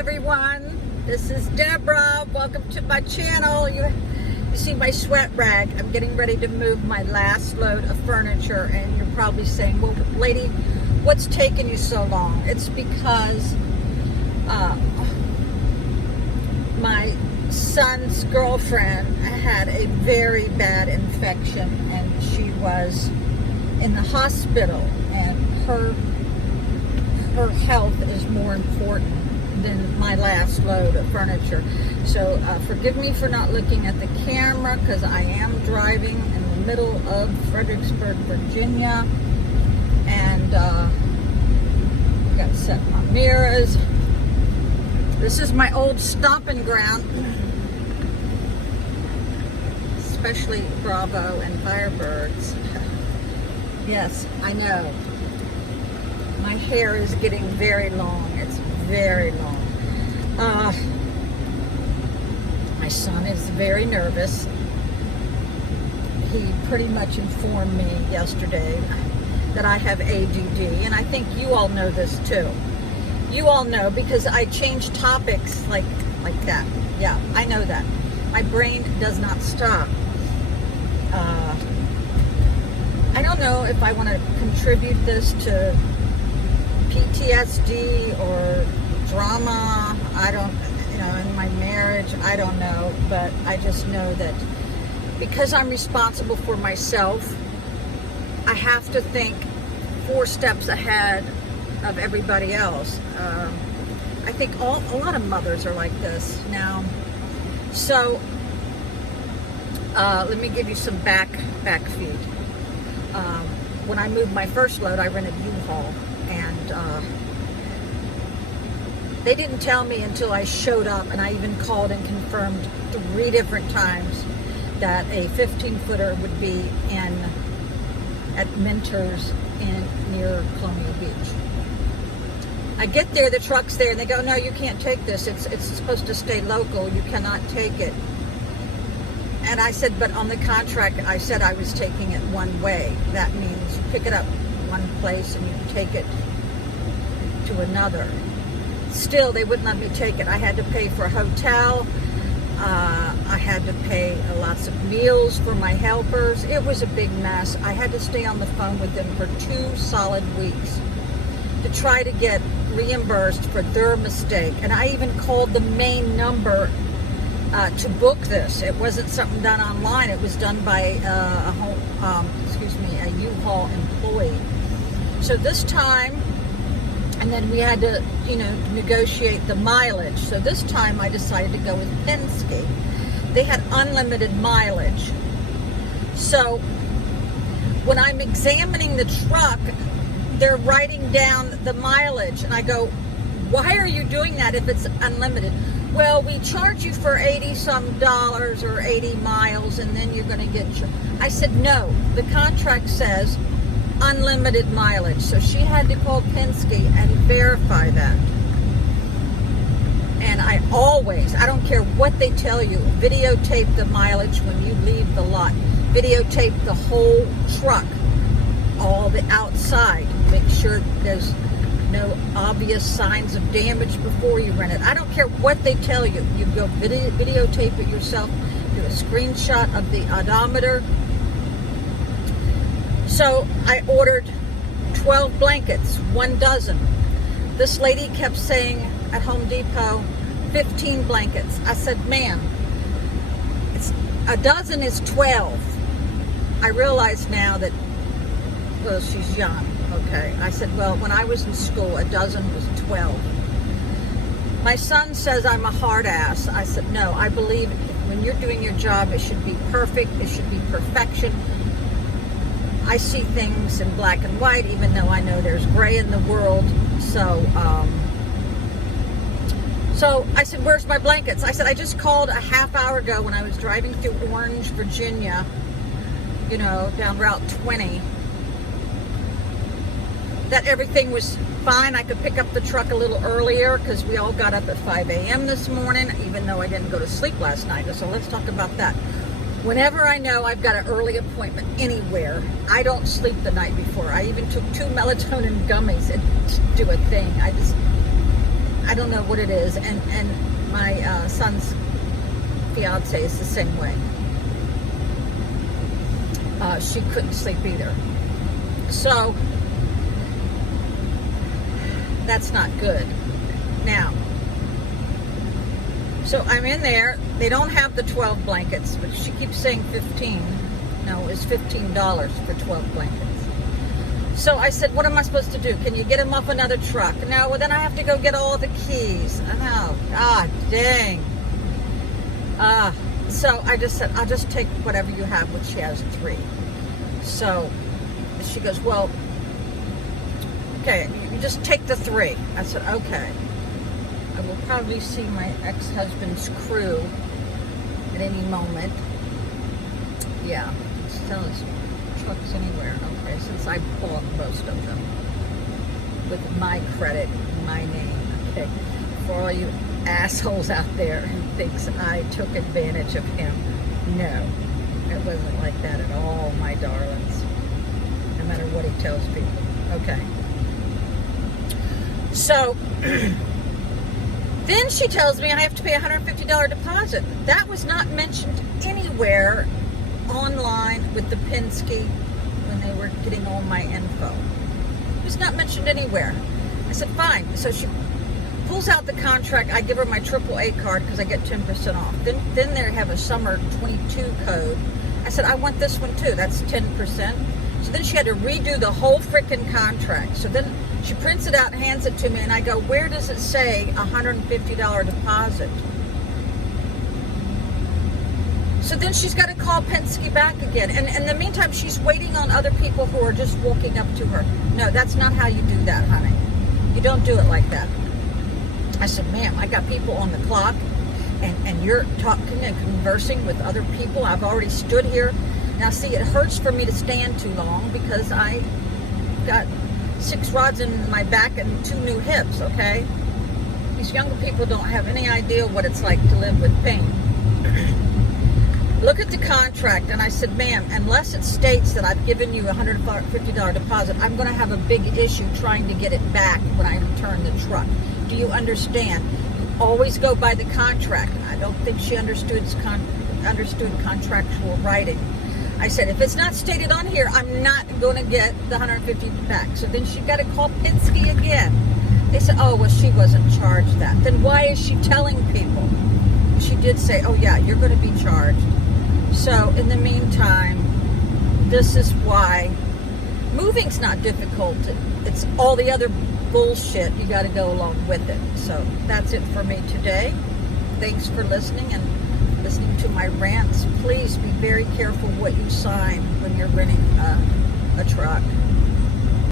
everyone, this is Deborah. Welcome to my channel. You see my sweat rag. I'm getting ready to move my last load of furniture, and you're probably saying, well, lady, what's taking you so long? It's because my son's girlfriend had a very bad infection, and she was in the hospital, and her health is more important than my last load of furniture. So forgive me for not looking at the camera, because I am driving in the middle of Fredericksburg, Virginia, and I got to set my mirrors. This is my old stomping ground, especially Bravo and Firebirds. Yes, I know. My hair is getting very long. It's very long. My son is very nervous. He pretty much informed me yesterday that I have ADD, and I think you all know this too. You all know, because I change topics like that. Yeah, I know that. My brain does not stop. I don't know if I want to contribute this to PTSD or drama. I don't, in my marriage, I don't know, but I just know that because I'm responsible for myself, I have to think 4 steps ahead of everybody else. I think a lot of mothers are like this now. So let me give you some back feed. When I moved my first load, I rented U-Haul, and they didn't tell me until I showed up, and I even called and confirmed 3 different times that a 15-footer would be at Minter's near Colonial Beach. I get there, the truck's there, and they go, no, you can't take this. It's supposed to stay local. You cannot take it. And I said, but on the contract, I said I was taking it one way. That means you pick it up one place and you take it to another. Still, they wouldn't let me take it. I had to pay for a hotel. I had to pay lots of meals for my helpers. It was a big mess. I had to stay on the phone with them for 2 solid weeks to try to get reimbursed for their mistake. And I even called the main number to book this. It wasn't something done online. It was done by a U-Haul employee. So this time, and then we had to, negotiate the mileage. So this time I decided to go with Penske. They had unlimited mileage. So when I'm examining the truck, they're writing down the mileage, and I go, why are you doing that if it's unlimited? Well, we charge you for $80-some or 80 miles, and then you're going to get I said, no, the contract says unlimited mileage. So she had to call Penske and verify that. And I don't care what they tell you, videotape the mileage when you leave the lot. Videotape the whole truck, all the outside. Make sure there's no obvious signs of damage before you rent it. I don't care what they tell you. You go videotape it yourself, do a screenshot of the odometer. So I ordered 12 blankets, 1 dozen. This lady kept saying at Home Depot, 15 blankets. I said, ma'am, a dozen is 12. I realize now that, well, she's young. Okay. I said, well, when I was in school, a dozen was 12. My son says I'm a hard ass. I said, no, I believe when you're doing your job, it should be perfect. It should be perfection. I see things in black and white, even though I know there's gray in the world. So I said, where's my blankets? I said, I just called a half hour ago when I was driving through Orange, Virginia, down Route 20. That everything was fine. I could pick up the truck a little earlier because we all got up at 5 a.m. this morning, even though I didn't go to sleep last night. So let's talk about that. Whenever I know I've got an early appointment anywhere, I don't sleep the night before. I even took 2 melatonin gummies and do a thing. I don't know what it is. And my son's fiance is the same way. She couldn't sleep either. So that's not good. Now, so I'm in there. They don't have the 12 blankets, but she keeps saying 15. No, it's $15 for 12 blankets. So I said, what am I supposed to do? Can you get them off another truck? No, well, then I have to go get all the keys. Oh, God dang. So I just said, I'll just take whatever you have, which she has 3. So she goes, well, okay, you just take the 3. I said, okay. I will probably see my ex-husband's crew at any moment. Yeah, sell his trucks anywhere. Okay, since I bought most of them with my credit, my name. Okay, for all you assholes out there who thinks I took advantage of him, no, it wasn't like that at all, my darlings. No matter what he tells people. Okay. So then she tells me I have to pay a $150 deposit. That was not mentioned anywhere online with the Penske when they were getting all my info. It was not mentioned anywhere. I said, fine. So she pulls out the contract. I give her my AAA card because I get 10% off. Then they have a summer 22 code. I said, I want this one too. That's 10%. So then she had to redo the whole freaking contract. So then she prints it out and hands it to me, and I go, where does it say $150 deposit? So then she's got to call Penske back again. And in the meantime, she's waiting on other people who are just walking up to her. No, that's not how you do that, honey. You don't do it like that. I said, ma'am, I got people on the clock, and you're talking and conversing with other people. I've already stood here. Now, see, it hurts for me to stand too long because I got 6 rods in my back and 2 new hips, okay? These younger people don't have any idea what it's like to live with pain. Look at the contract, and I said, ma'am, unless it states that I've given you a $150 deposit, I'm going to have a big issue trying to get it back when I return the truck. Do you understand? You always go by the contract. I don't think she understood contractual writing. I said, if it's not stated on here, I'm not going to get the $150 back. So then she got to call Penske again. They said, oh, well, she wasn't charged that. Then why is she telling people? She did say, oh, yeah, you're going to be charged. So in the meantime, this is why moving's not difficult. It's all the other bullshit. You got to go along with it. So that's it for me today. Thanks for listening and listening to my rants. Please be very careful what you sign when you're renting a truck.